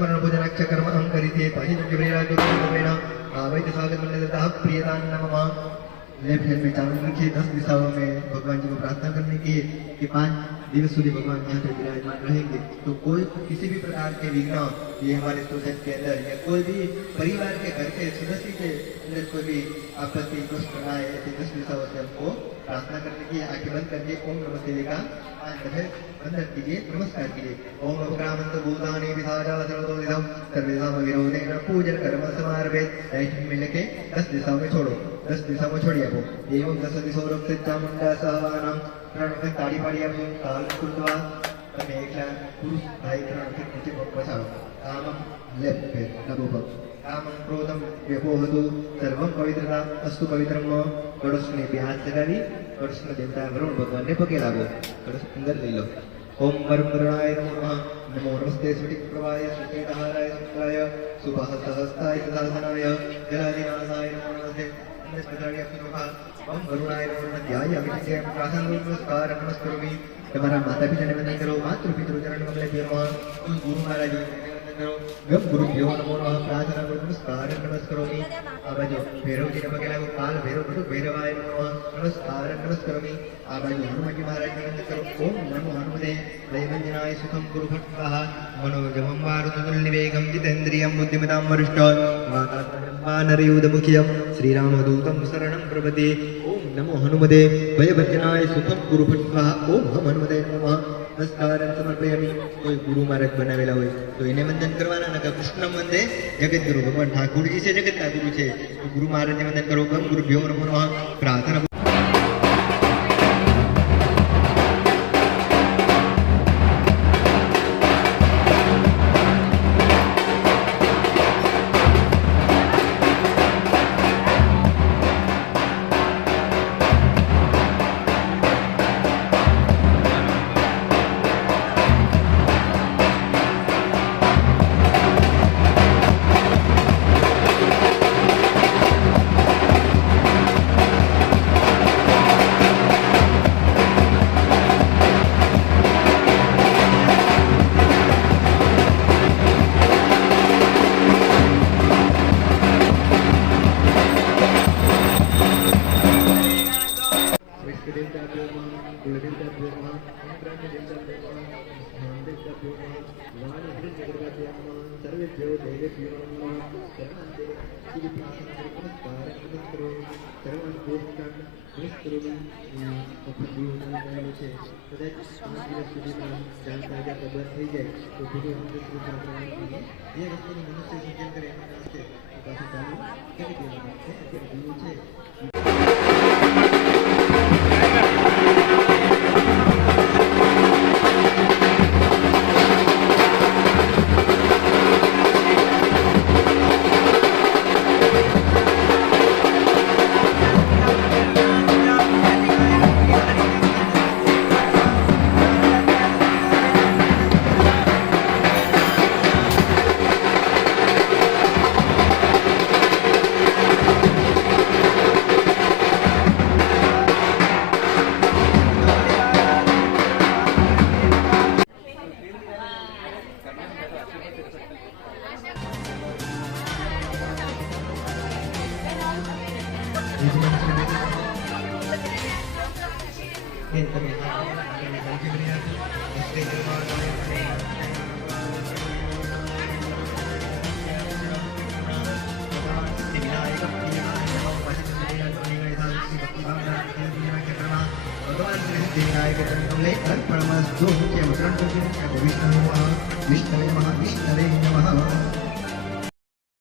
स्मरण पूजनाख्य कर्म अहं करिते पाहिजे विराजोमेन वैद्य स्वागत मंडलतः प्रियतान नमः। लेफ्ट हैंड में चावल रखिए। 10 दिशाओं में भगवान जी को प्रार्थना करने की कि 5 दिवस સુધી भगवान यहाँ पे विराजमान रहेंगे। तो कोई किसी भी प्रकार के विघ्न ये हमारे सोसाइटी के अंदर या कोई भी परिवार के घर के सदस्य के अंदर कोई भी आपत्ति कष्ट न आए, ऐसी 10 दिशाओं से हमको प्रार्थना करने की। आंखें बंद करके ओम नमः शिवाय का 5 दफे वंदन कीजिए, नमस्कार कीजिए। ओम उपक्रामंत भूतानि विधाता सर्वतोदिदं सर्वेषां विरोधेन पूजन कर्म समार्पयेत्। राइट में लेके 10 दिशाओं में छोड़ो, 10 दिशाओं में छोड़िए आपको। एवं 10 दिशो रक्त चामुंडा सहवानां प्रण में ताड़ी पाड़ी आप ताल कुर्तवा તમે એકલા પુરુષ ભાઈ 3 વખત નીચે પગ પછાડો। કામમ લેફ્ટ पे ડાબો પગ કામમ ક્રોધમ વ્યપોહતુ સર્વમ પવિત્રતા અસ્તુ પવિત્રમ। કળશને બે હાથ લગાવી કળશના દેવતા વરુણ ભગવાનને પગે લાગો। કળશ અંદર લઈ લો। ओम वरुणाय नमः। नमो नमस्ते स्फटिकप्रभाय श्वेतहाराय शुक्लाय सुभासहस्ताय सुदर्शनाय जलादिनाशाय नमो नमस्ते। ओम वरुणाय नमः। ध्याय अभिषेक प्रार्थना नमस्कार नमस्करोमि। તમારા માતા પિતાને વંદન કરો। માતૃ પિતૃ ચરણ કમલે નમઃ। ગુરુ મહારાજ ગમ ગુરુભ્યો નમો નમઃ। પ્રાર્થના કરો નમસ્કાર નમસ્કરોમિ। આ બાજુ ભૈરવજીને પગે લાગો। કાલ ભૈરવ બધું ભૈરવાય નમઃ। નમસ્કાર નમસ્કરોમિ। આ બાજુ હનુમાનજી મહારાજને વંદન કરો। ઓમ નમો હનુમતે દૈવંજનાય સુખમ ગુરુ ભટ્ટઃ મનોજમં મારુતતુલ્યવેગં જીતેન્દ્રિયં બુદ્ધિમતાં વરિષ્ઠં વાનરયુધमुख्यं श्रीरामदूतं शरणं प्रपद्ये। ओम नमो हनुमते भयभञ्जनाय सुखम गुरु भट्टः। ओम हम हनुमते नमः। नमस्कार समर्पयामि। कोई गुरु महाराज बनावेला હોય તો એને વંદન કરવાના। નકા કૃષ્ણ વંદે જગત ગુરુ ભગવાન ઠાકોરજી છે, જગતના ગુરુ છે, તો ગુરુ મહારાજને વંદન કરો। ગમ ગુરુભ્યો નમો નમઃ। પ્રાર્થના થઈ જાય તો બધું એ વસ્તુનું મનુષ્ય સર્જન કરે એના હસ્તે પાછું ચાલુ કરી દેવાનું છે। અત્યારે ગુરુ છે विष्णवे नमः विष्णवे नमः।